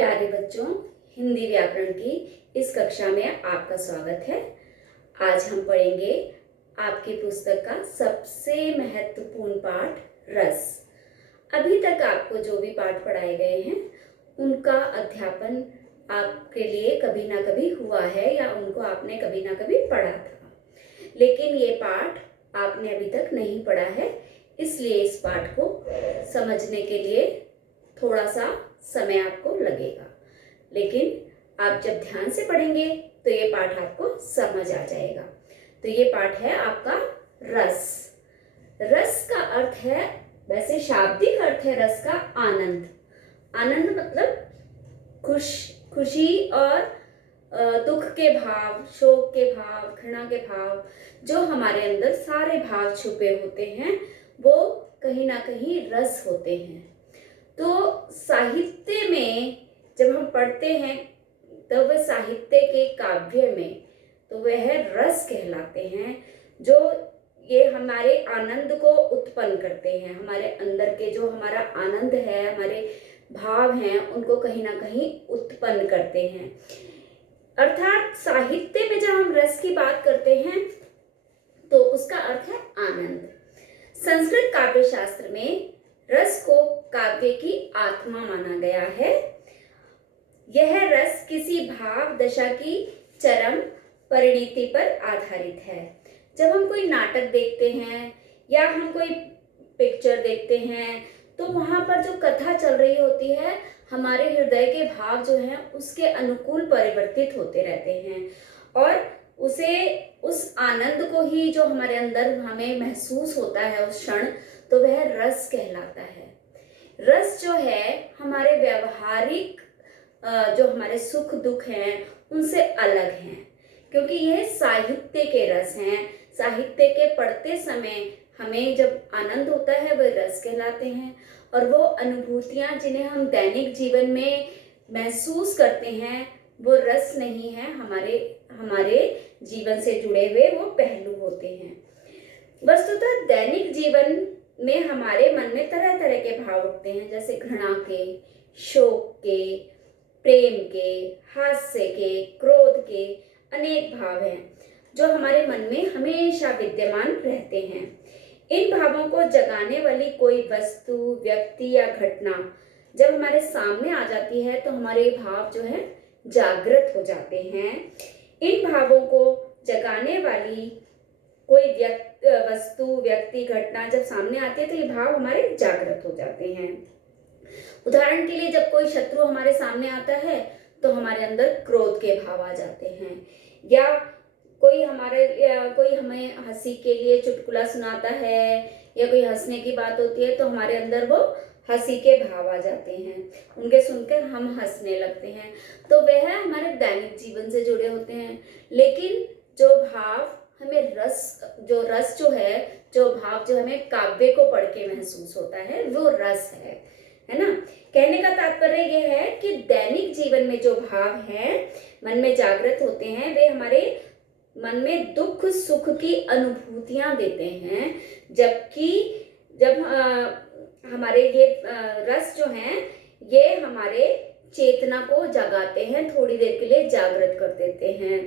प्यारे बच्चों, हिंदी व्याकरण की इस कक्षा में आपका स्वागत है। आज हम पढ़ेंगे आपकी पुस्तक का सबसे महत्वपूर्ण पाठ रस। अभी तक आपको जो भी पाठ पढ़ाए गए हैं उनका अध्यापन आपके लिए कभी ना कभी हुआ है या उनको आपने कभी ना कभी पढ़ा था, लेकिन ये पाठ आपने अभी तक नहीं पढ़ा है, इसलिए इस पाठ को समझने के लिए थोड़ा सा समय आपको लगेगा। लेकिन आप जब ध्यान से पढ़ेंगे तो ये पाठ आपको समझ आ जाएगा। तो ये पाठ है आपका रस। रस का अर्थ है, वैसे शाब्दिक अर्थ है रस का आनंद। आनंद मतलब खुशी और दुख के भाव, शोक के भाव, घृणा के भाव, जो हमारे अंदर सारे भाव छुपे होते हैं वो कहीं ना कहीं रस होते हैं। तो साहित्य में जब हम पढ़ते हैं तब वह साहित्य के काव्य में तो वह रस कहलाते हैं, जो ये हमारे आनंद को उत्पन्न करते हैं। हमारे अंदर के जो हमारा आनंद है, हमारे भाव हैं, उनको कहीं ना कहीं उत्पन्न करते हैं। अर्थात साहित्य में जब हम रस की बात करते हैं तो उसका अर्थ है आनंद। संस्कृत काव्य शास्त्र में रस को काव्य की आत्मा माना गया है। यह रस किसी भाव दशा की चरम परिणति पर आधारित है। जब हम कोई नाटक देखते हैं या हम कोई पिक्चर देखते हैं तो वहाँ पर जो कथा चल रही होती है, हमारे हृदय के भाव जो हैं उसके अनुकूल परिवर्तित होते रहते हैं और उस आनंद को ही जो हमारे अंदर हमें महसूस होता है उस क्षण, तो वह रस कहलाता है। रस जो है हमारे व्यवहारिक जो हमारे सुख दुख हैं उनसे अलग हैं, क्योंकि यह साहित्य के रस हैं। साहित्य के पढ़ते समय हमें जब आनंद होता है वह रस कहलाते हैं, और वो अनुभूतियाँ जिन्हें हम दैनिक जीवन में महसूस करते हैं वो रस नहीं है, हमारे जीवन से जुड़े हुए वो पहलू होते हैं। वस्तुतः दैनिक जीवन में हमारे मन में तरह तरह के भाव उठते हैं, जैसे घृणा के, शोक के, प्रेम के, हास्य के, क्रोध के, अनेक भाव हैं जो हमारे मन में हमेशा विद्यमान रहते हैं। इन भावों को जगाने वाली कोई वस्तु, व्यक्ति या घटना जब हमारे सामने आ जाती है तो हमारे भाव जो है जागृत हो जाते हैं। इन भावों को जगाने वाली कोई वस्तु, व्यक्ति, घटना जब सामने आती है तो ये भाव हमारे जागृत हो जाते हैं। उदाहरण के लिए जब कोई शत्रु हमारे सामने आता है तो हमारे अंदर क्रोध के भाव आ जाते हैं, या कोई हमें हंसी के लिए चुटकुला सुनाता है या कोई हंसने की बात होती है तो हमारे अंदर वो हंसी के भाव आ जाते हैं, उनके सुनकर हम हंसने लगते हैं। तो वह हमारे दैनिक जीवन से जुड़े होते हैं। लेकिन जो भाव हमें जो भाव जो हमें काव्य को पढ़ के महसूस होता है वो रस है ना। कहने का तात्पर्य यह है कि दैनिक जीवन में जो भाव हैं मन में जागृत होते हैं वे हमारे मन में दुख सुख की अनुभूतियां देते हैं, जबकि जब हमारे ये रस जो हैं ये हमारे चेतना को जगाते हैं, थोड़ी देर के लिए जागृत कर देते हैं।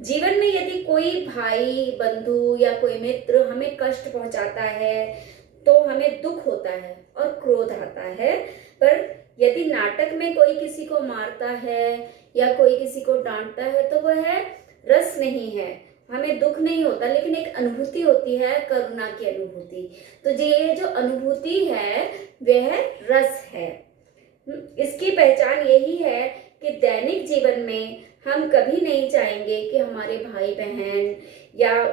जीवन में यदि कोई भाई, बंधु या कोई मित्र हमें कष्ट पहुंचाता है तो हमें दुख होता है और क्रोध आता है, पर यदि नाटक में कोई किसी को मारता है या कोई किसी को डांटता है तो वह रस नहीं है, हमें दुख नहीं होता, लेकिन एक अनुभूति होती है, करुणा की अनुभूति। तो ये जो अनुभूति है वह रस है। इसकी पहचान यही है कि दैनिक जीवन में हम कभी नहीं चाहेंगे कि हमारे भाई बहन या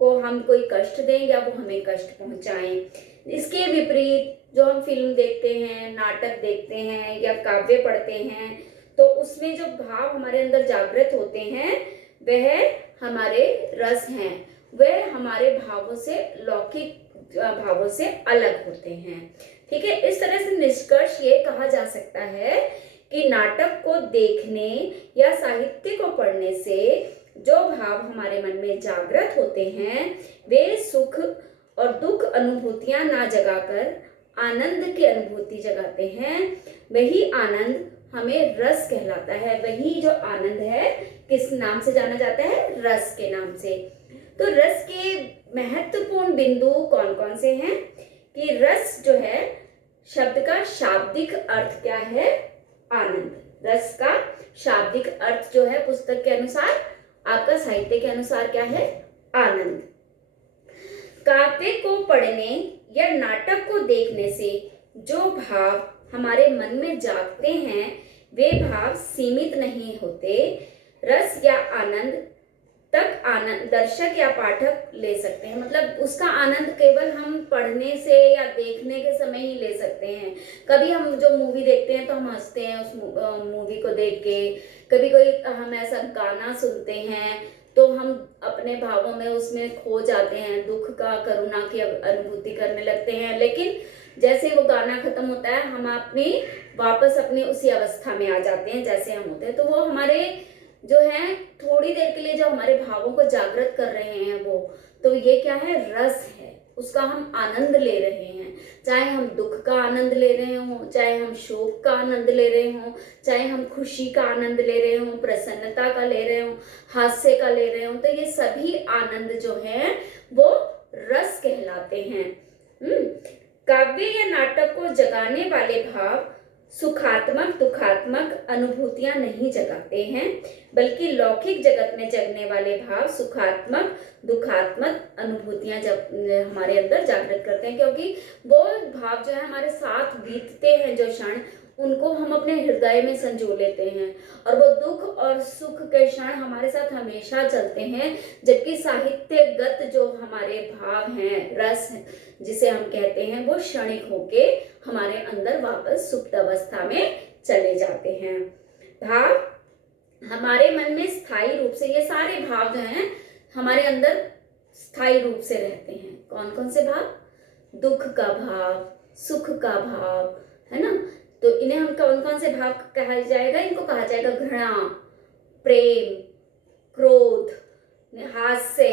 को हम कोई कष्ट दें या वो हमें कष्ट पहुंचाएं। इसके विपरीत जो हम फिल्म देखते हैं, नाटक देखते हैं या काव्य पढ़ते हैं तो उसमें जो भाव हमारे अंदर जागृत होते हैं वह हमारे रस हैं, वह हमारे भावों से, लौकिक भावों से अलग होते हैं। ठीक है, इस तरह से निष्कर्ष ये कहा जा सकता है कि नाटक को देखने या साहित्य को पढ़ने से जो भाव हमारे मन में जागृत होते हैं वे सुख और दुख अनुभूतियां ना जगाकर आनंद की अनुभूति जगाते हैं। वही आनंद हमें रस कहलाता है। वही जो आनंद है किस नाम से जाना जाता है? रस के नाम से। तो रस के महत्वपूर्ण बिंदु कौन कौन से हैं? कि रस जो है शब्द का शाब्दिक अर्थ क्या है? आनंद। रस का शाब्दिक अर्थ जो है पुस्तक के अनुसार, आपका साहित्य के अनुसार क्या है? आनंद। काव्य को पढ़ने या नाटक को देखने से जो भाव हमारे मन में जागते हैं वे भाव सीमित नहीं होते। रस या आनंद तक आनंद दर्शक या पाठक ले सकते हैं। मतलब उसका आनंद केवल हम पढ़ने से या देखने के समय ही ले सकते हैं। कभी हम जो मूवी देखते हैं तो हम हंसते हैं उस मूवी को देख के, कभी कोई हम ऐसा गाना सुनते हैं तो हम अपने भावों में उसमें खो जाते हैं, दुख का, करुणा की अनुभूति करने लगते हैं। लेकिन जैसे वो गाना खत्म होता है हम वापस अपनी उसी अवस्था में आ जाते हैं जैसे हम होते हैं। तो वो हमारे जो है थोड़ी देर के लिए जो हमारे भावों को जागृत कर रहे हैं वो, तो ये क्या है? रस है, उसका हम आनंद ले रहे हैं। चाहे हम दुख का आनंद ले रहे हों, चाहे हम शोक का आनंद ले रहे हों, चाहे हम खुशी का आनंद ले रहे हों, प्रसन्नता का ले रहे हों, हास्य का ले रहे हों, तो ये सभी आनंद जो है वो रस कहलाते हैं। काव्य या नाटक को जगाने वाले भाव सुखात्मक दुखात्मक अनुभूतियां नहीं जगाते हैं, बल्कि लौकिक जगत में जगने वाले भाव सुखात्मक दुखात्मक अनुभूतियां जब हमारे अंदर जागृत करते हैं। क्योंकि वो भाव जो है हमारे साथ बीतते हैं, जो क्षण, उनको हम अपने हृदय में संजो लेते हैं और वो दुख और सुख के क्षण हमारे साथ हमेशा चलते हैं। जबकि साहित्यगत जो हमारे भाव हैं, रस जिसे हम कहते हैं, वो क्षणिक होके हमारे अंदर वापस सुप्त अवस्था में चले जाते हैं। भाव हमारे मन में स्थायी रूप से, ये सारे भाव जो हैं हमारे अंदर स्थायी रूप से रहते हैं। कौन कौन से भाव? दुख का भाव, सुख का भाव, है ना। तो इन्हें हम कौन कौन से भाव कहा जाएगा? इनको कहा जाएगा घृणा, प्रेम, क्रोध, हास्य।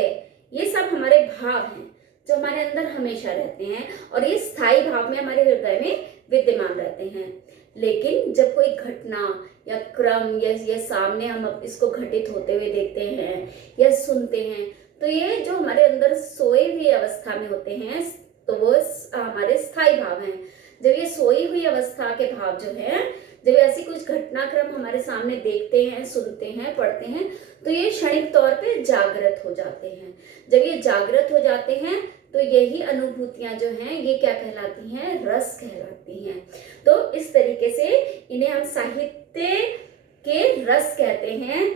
ये सब हमारे भाव हैं जो हमारे अंदर हमेशा रहते हैं और ये स्थायी भाव में हमारे हृदय में विद्यमान रहते हैं। लेकिन जब कोई घटना या क्रम या ये सामने हम इसको घटित होते हुए देखते हैं या सुनते हैं, तो ये जो हमारे अंदर सोए हुई अवस्था में होते हैं तो वो हमारे स्थायी भाव हैं। जब ये सोई हुई अवस्था के भाव जो है, जब ऐसी कुछ घटनाक्रम हमारे सामने देखते हैं, सुनते हैं, पढ़ते हैं, तो ये क्षणिक तौर पे जागृत हो जाते हैं। जब ये जागृत हो जाते हैं तो यही अनुभूतियां जो हैं ये क्या कहलाती हैं? रस कहलाती हैं। तो इस तरीके से इन्हें हम साहित्य के रस कहते हैं,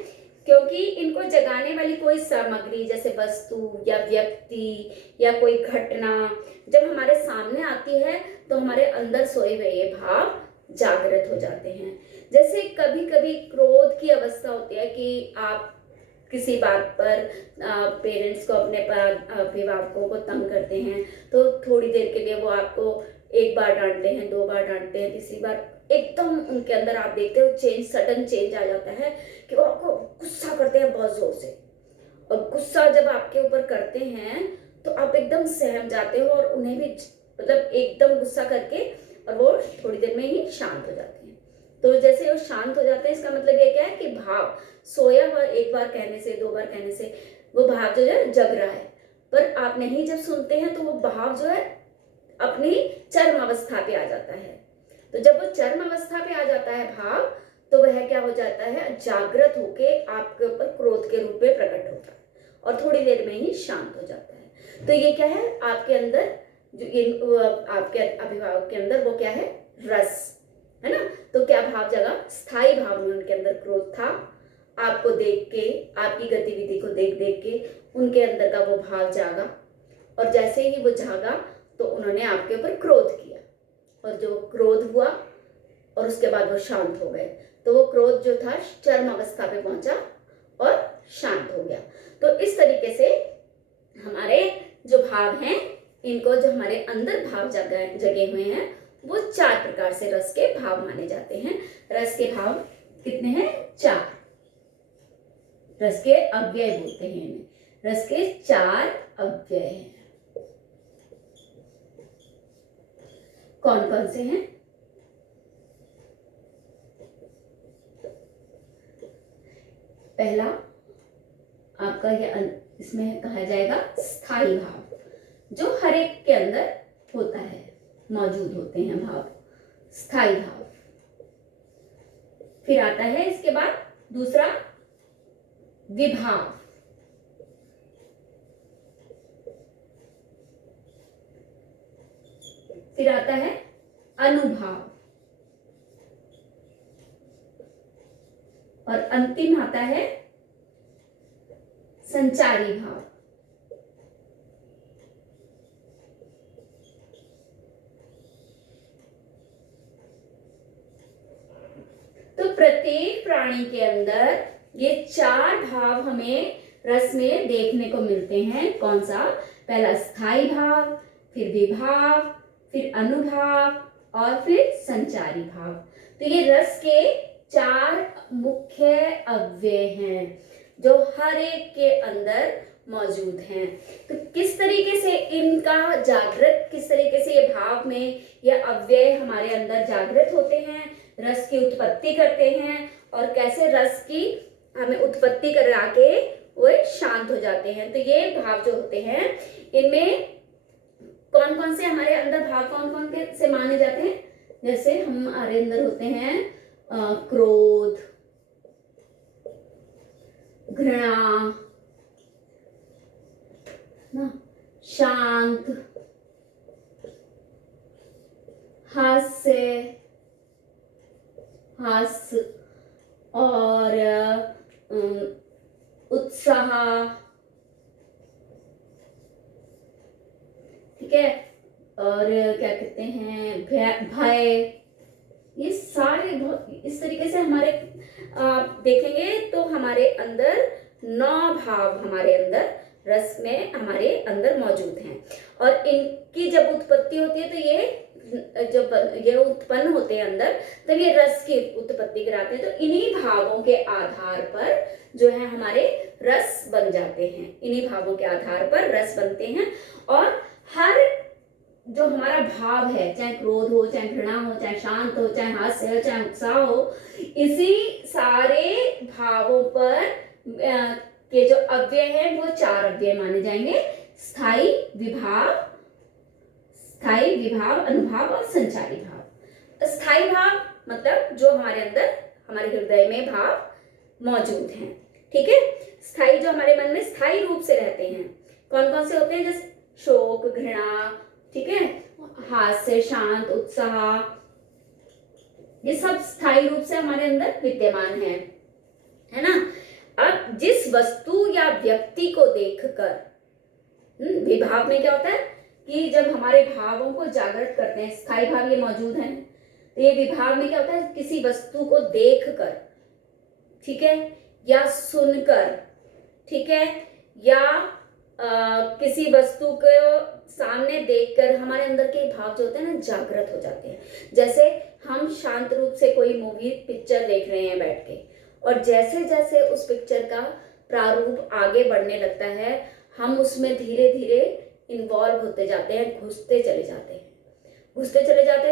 क्योंकि इनको जगाने वाली कोई सामग्री जैसे वस्तु या व्यक्ति या कोई घटना जब हमारे सामने आती है तो हमारे अंदर सोए हुए ये भाव जागृत हो जाते हैं। जैसे कभी कभी क्रोध की अवस्था होती है कि आप किसी बात पर पेरेंट्स को, अपने अभिभावकों को तंग करते हैं, तो थोड़ी देर के लिए वो आपको एक बार डांटते हैं, दो बार डांटते हैं, तीसरी बार एकदम उनके अंदर आप देखते हो सडन चेंज आ जाता है कि वो आपको गुस्सा करते हैं बहुत जोर से। और गुस्सा जब आपके ऊपर करते हैं तो आप एकदम सहम जाते हो और उन्हें भी मतलब एकदम गुस्सा करके और वो थोड़ी देर में ही शांत हो जाते हैं। तो जैसे वो शांत हो जाते हैं, इसका मतलब ये क्या है कि भाव सोया हुआ एक बार कहने से, दो बार कहने से वो भाव जो है जग रहा है, पर आप नहीं जब सुनते हैं तो वो भाव जो है अपनी चरम अवस्था पे आ जाता है। तो जब वो चरम अवस्था पे आ जाता है भाव, तो वह क्या हो जाता है? जागृत होके आपके ऊपर क्रोध के रूप में प्रकट होता है और थोड़ी देर में ही शांत हो जाता है। तो ये क्या है? आपके अंदर जो आपके अभिभावक के अंदर वो क्या है? रस है ना। तो क्या भाव जगा? स्थायी भाव में उनके अंदर क्रोध था। आपको देख के, आपकी गतिविधि को देख देख के उनके अंदर का वो भाव जागा और जैसे ही वो जागा तो उन्होंने आपके ऊपर क्रोध किया और जो क्रोध हुआ और उसके बाद वो शांत हो गए। तो वो क्रोध जो था चरम अवस्था पे पहुंचा और शांत हो गया। तो इस तरीके से हमारे जो भाव हैं, इनको जो हमारे अंदर भाव जगे हुए हैं वो चार प्रकार से रस के भाव माने जाते हैं। रस के भाव कितने हैं? चार। रस के अव्यय बोलते हैं इन्हें। रस के चार अव्यय हैं। कौन कौन से हैं? पहला आपका ये इसमें कहा जाएगा स्थाई भाव, जो हर एक के अंदर होता है, मौजूद होते हैं भाव, स्थाई भाव। फिर आता है इसके बाद दूसरा विभाव। फिर आता है अनुभाव, और अंतिम आता है संचारी भाव। तो प्रत्येक प्राणी के अंदर ये 4 भाव हमें रस में देखने को मिलते हैं। कौन सा? पहला स्थाई भाव, फिर विभाव, फिर अनुभाव और फिर संचारी भाव। तो ये रस के 4 मुख्य अव्यय हैं जो हर एक के अंदर मौजूद हैं। तो किस तरीके से इनका जागृत, किस तरीके से ये भाव में या अव्यय हमारे अंदर जागृत होते हैं, रस की उत्पत्ति करते हैं, और कैसे रस की हमें उत्पत्ति करा के वो शांत हो जाते हैं। तो ये भाव जो होते हैं, इनमें कौन कौन से हमारे अंदर भाव कौन कौन से माने जाते हैं? जैसे हमारे अंदर होते हैं क्रोध, घृणा, ना, शांत, हास्य और उत्साह, ठीक है, और क्या कहते हैं भय। ये सारे इस तरीके से हमारे आप देखेंगे तो हमारे अंदर 9 भाव हमारे अंदर रस में हमारे अंदर मौजूद हैं। और इनकी जब उत्पत्ति होती है तो ये जब ये उत्पन्न होते हैं अंदर, तब ये रस की उत्पत्ति कराते हैं। तो इन्हीं भावों के आधार पर जो है हमारे रस बन जाते हैं, इन्हीं भावों के आधार पर रस बनते हैं। और हर जो हमारा भाव है, चाहे क्रोध हो, चाहे घृणा हो, चाहे शांत हो, चाहे हास्य हो, चाहे उत्साह हो, इसी सारे भावों पर के जो अव्यय हैं वो 4 अव्यय माने जाएंगे: स्थाई, विभाव, अनुभाव और संचारी भाव। स्थाई भाव मतलब जो हमारे अंदर, हमारे हृदय में भाव मौजूद हैं, ठीक है। स्थाई जो हमारे मन में स्थाई रूप से रहते हैं, कौन कौन से होते हैं? जैसे शोक, घृणा, ठीक है, हास्य, शांत, उत्साह, ये सब स्थायी रूप से हमारे अंदर विद्यमान है ना। अब जिस वस्तु या व्यक्ति को देखकर, विभाव में क्या होता है कि जब हमारे भावों को जागृत करते हैं, स्थायी भाव ये मौजूद हैं, तो ये विभाव में क्या होता है? किसी वस्तु को देखकर, ठीक है, या सुनकर, ठीक है, या किसी वस्तु को सामने देखकर हमारे अंदर के भाव जो होते हैं ना जागृत हो जाते हैं। जैसे हम शांत रूप से कोई मूवी पिक्चर देख रहे हैं बैठ के, और जैसे जैसे उस पिक्चर का प्रारूप आगे बढ़ने लगता है, हम उसमें धीरे धीरे इन्वॉल्व होते जाते हैं, घुसते चले जाते हैं।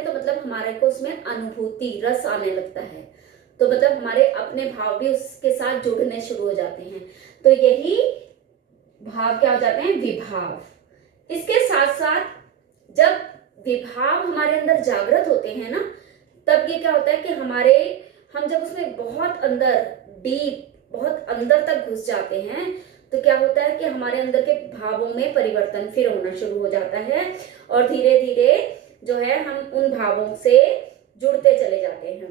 तो मतलब हमारे को उसमें अनुभूति, रस आने लगता है। तो मतलब हमारे अपने भाव भी उसके साथ जुड़ने शुरू हो जाते हैं। तो यही भाव क्या हो जाते हैं? विभाव। इसके साथ साथ जब विभाव हमारे अंदर जागृत होते हैं ना, तब ये क्या होता है कि हम जब उसमें बहुत अंदर, डीप, बहुत अंदर तक घुस जाते हैं, तो क्या होता है कि हमारे अंदर के भावों में परिवर्तन फिर होना शुरू हो जाता है, और धीरे धीरे जो है हम उन भावों से जुड़ते चले जाते हैं,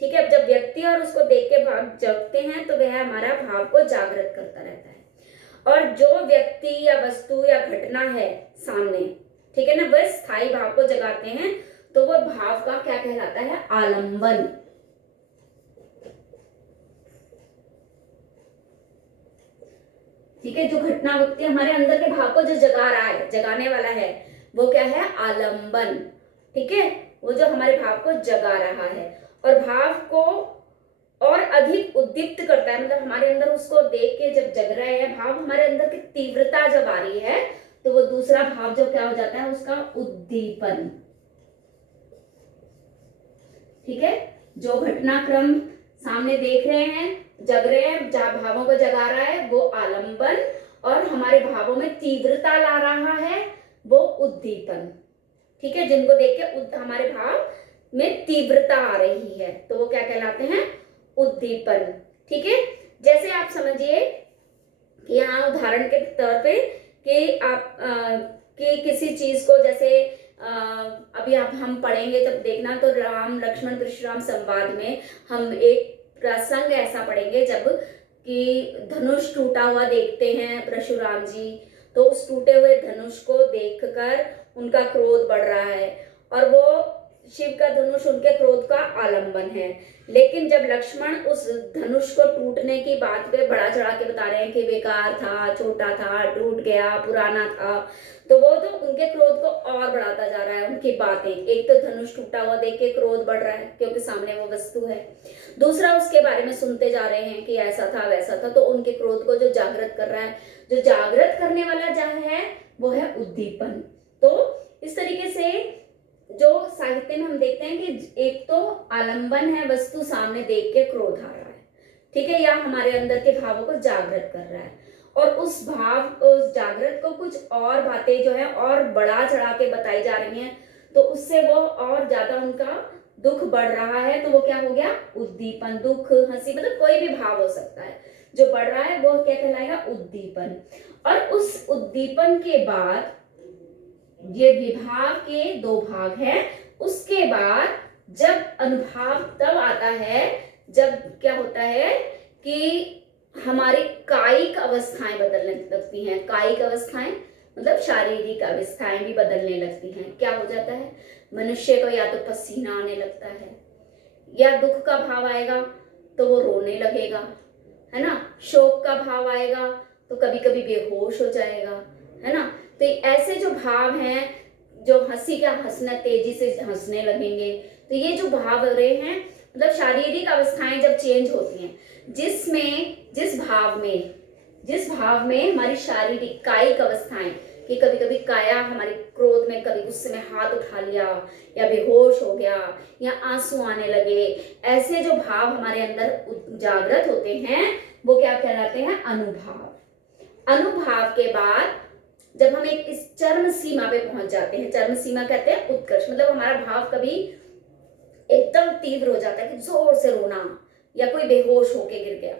ठीक है। जब व्यक्ति और उसको देख के भाव जगते हैं तो वह हमारा भाव को जागृत करता रहता है। और जो व्यक्ति या वस्तु या घटना है सामने, ठीक है ना, वह स्थायी भाव को जगाते हैं, तो वह भाव का क्या कहलाता है? आलंबन। ठीक है, जो घटना व्यक्ति हमारे अंदर के भाव को जो जगा रहा है, जगाने वाला है, वो क्या है? आलंबन, ठीक है, वो जो हमारे भाव को जगा रहा है और भाव को और अधिक उद्दीप्त करता है। मतलब हमारे अंदर उसको देख के जब जग रहे हैं भाव, हमारे अंदर की तीव्रता जब आ रही है, तो वो दूसरा भाव जो क्या हो जाता है? उसका उद्दीपन, ठीक है। जो घटनाक्रम सामने देख रहे हैं, जग रहे हैं, जहाँ भावों को जगा रहा है वो आलंबन, और हमारे भावों में तीव्रता ला रहा है वो उद्दीपन। ठीक है, जिनको देख के हमारे भाव में तीव्रता आ रही है तो वो क्या कहलाते हैं, उद्दीपन। ठीक है, जैसे आप समझिए कि यहाँ उदाहरण के तौर पे कि आप कि किसी चीज को जैसे अभी आप हम पढ़ेंगे जब देखना, तो राम लक्ष्मण परशुराम संवाद में हम एक प्रसंग ऐसा पढ़ेंगे जब कि धनुष टूटा हुआ देखते हैं परशुराम जी, तो उस टूटे हुए धनुष को देखकर उनका क्रोध बढ़ रहा है, और वो शिव का धनुष उनके क्रोध का आलंबन है। लेकिन जब लक्ष्मण उस धनुष को टूटने की बात पे बड़ा चढ़ा के बता रहे हैं कि बेकार था, छोटा था, टूट गया, पुराना था, तो वो तो उनके क्रोध को और बढ़ाता जा रहा है उनकी बातें। एक तो धनुष टूटा हुआ देख के क्रोध बढ़ रहा है क्योंकि सामने वो वस्तु है, दूसरा उसके बारे में सुनते जा रहे हैं कि ऐसा था वैसा था, तो उनके क्रोध को जो जागृत कर रहा है, जो जागृत करने वाला जो है वो है उद्दीपन। तो इस तरीके से जो साहित्य में हम देखते हैं कि एक तो आलंबन है, वस्तु सामने देख के क्रोध आ रहा है, ठीक है, या हमारे अंदर के भावों को जागृत कर रहा है, और उस भाव उस जागृत को कुछ और बातें जो है और बढ़ा चढ़ा के बताई जा रही हैं, तो उससे वो और ज्यादा उनका दुख बढ़ रहा है, तो वो क्या हो गया, उद्दीपन। दुख, हंसी, मतलब कोई भी भाव हो सकता है जो बढ़ रहा है वो क्या कहलाएगा, उद्दीपन। और उस उद्दीपन के बाद ये विभाव के दो भाग हैं, उसके बाद जब अनुभाव तब आता है जब क्या होता है कि हमारी कायिक अवस्थाएं बदलने लगती हैं। कायिक अवस्थाएं मतलब शारीरिक अवस्थाएं भी बदलने लगती हैं। क्या हो जाता है, मनुष्य को या तो पसीना आने लगता है, या दुख का भाव आएगा तो वो रोने लगेगा, है ना, शोक का भाव आएगा तो कभी कभी बेहोश हो जाएगा, है ना। तो ऐसे जो भाव हैं, जो हंसी का हंसना, तेजी से हंसने लगेंगे, तो ये जो भाव हो रहे हैं, मतलब शारीरिक अवस्थाएं जब चेंज होती हैं, जिस भाव में हमारी शारीरिक कायिक अवस्थाएं, कि कभी कभी काया हमारे क्रोध में, कभी गुस्से में हाथ उठा लिया, या बेहोश हो गया, या आंसू आने लगे, ऐसे जो भाव हमारे अंदर जागृत होते हैं वो क्या कहलाते हैं, अनुभाव। अनुभाव के बाद जब हम एक इस चरम सीमा पे पहुंच जाते हैं, चरम सीमा कहते हैं उत्कर्ष, मतलब हमारा भाव कभी एकदम तीव्र हो जाता है कि जोर से रोना, या कोई बेहोश होके गिर गया,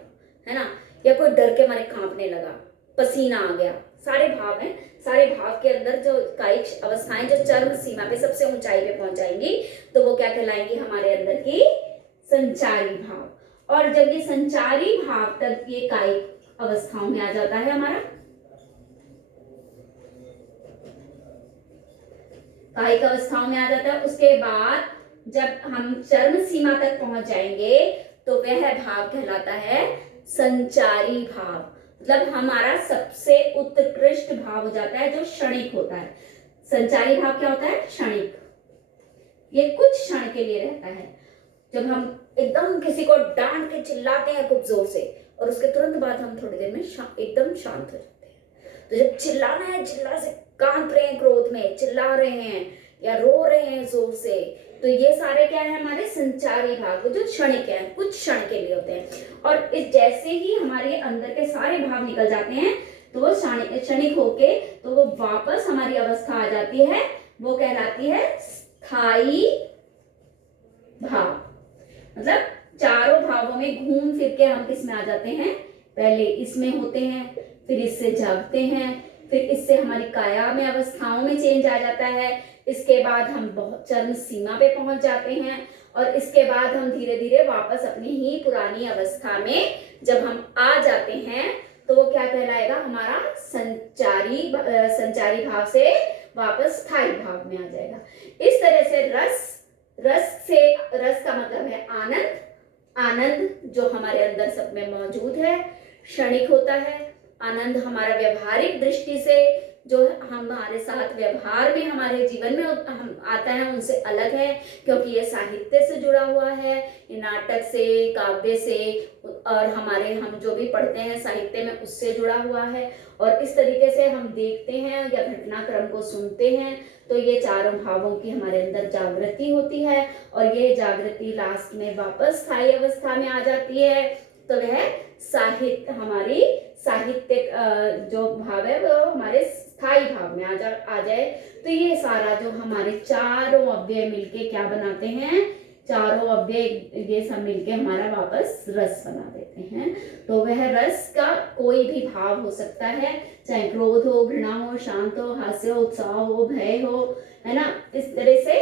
है ना, या कोई डर के मारे कांपने लगा, पसीना आ गया, सारे भाव हैं। सारे भाव के अंदर जो कायिक अवस्थाएं जो चरम सीमा पे सबसे ऊंचाई पे पहुंच जाएंगी, तो वो क्या कहलाएंगी, हमारे अंदर की संचारी भाव। और जब ये संचारी भाव तक ये कायिक अवस्थाओं में आ जाता है, हमारा कायिक अवस्थाओं में आ जाता है, उसके बाद जब हम चरम सीमा तक पहुंच जाएंगे तो वह भाव कहलाता है संचारी भाव। मतलब हमारा सबसे उत्कृष्ट भाव हो जाता है जो क्षणिक होता है। संचारी भाव क्या होता है, क्षणिक, ये कुछ क्षण के लिए रहता है। जब हम एकदम किसी को डांट के चिल्लाते हैं खूब जोर से, और उसके तुरंत बाद हम थोड़ी देर में एकदम शांत हो जाते हैं। तो जब चिल्लाना है, चिल्ला से कांप रहे हैं, क्रोध में चिल्ला रहे हैं या रो रहे हैं जोर से, तो ये सारे क्या है, हमारे संचारी भाव जो क्षणिक हैं, कुछ क्षण के लिए होते हैं। और इस जैसे ही हमारे अंदर के सारे भाव निकल जाते हैं तो वो क्षणिक होके तो वो वापस हमारी अवस्था आ जाती है, वो कहलाती है स्थायी भाव। मतलब चारों भावों में घूम फिर के हम किस में आ जाते हैं, पहले इसमें होते हैं, फिर इससे जागते हैं, फिर इससे हमारी काया में अवस्थाओं में चेंज आ जाता है, इसके बाद हम बहुत चरम सीमा पे पहुंच जाते हैं, और इसके बाद हम धीरे धीरे वापस अपनी ही पुरानी अवस्था में जब हम आ जाते हैं तो वो क्या कहलाएगा, हमारा संचारी भाव से वापस स्थायी भाव में आ जाएगा। इस तरह से रस का मतलब है आनंद। आनंद जो हमारे अंदर सब में मौजूद है, क्षणिक होता है। आनंद हमारा व्यवहारिक दृष्टि से जो हमारे साथ व्यवहार में हमारे जीवन में हम आता है उनसे अलग है, क्योंकि ये साहित्य से जुड़ा हुआ है, ये नाटक से, काव्य से और हमारे हम जो भी पढ़ते हैं साहित्य में उससे जुड़ा हुआ है। और इस तरीके से हम देखते हैं या घटनाक्रम को सुनते हैं तो ये चारों भावों की हमारे अंदर जागृति होती है और ये जागृति लास्ट में वापस स्थायी अवस्था में आ जाती है। तो वह साहित्य हमारी साहित्यिक जो भाव है वो हमारे स्थायी भाव में आ जाए। तो ये सारा जो हमारे चारों अव्यय मिलके क्या बनाते हैं, चारों अव्यय ये सब मिलके हमारा वापस रस बना देते हैं। तो वह रस का कोई भी भाव हो सकता है, चाहे क्रोध हो, घृणा हो, शांत हो, हास्य हो, उत्साह हो, भय हो, है ना। इस तरह से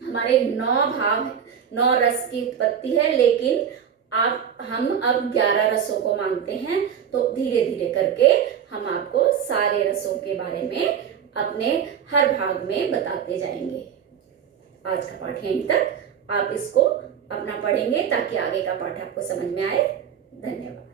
हमारे 9 भाव, 9 रस की उत्पत्ति है, लेकिन हम अब 11 रसों को मानते हैं। तो धीरे धीरे करके हम आपको सारे रसों के बारे में अपने हर भाग में बताते जाएंगे। आज का पाठ यहीं तक, आप इसको अपना पढ़ेंगे ताकि आगे का पाठ आपको समझ में आए। धन्यवाद।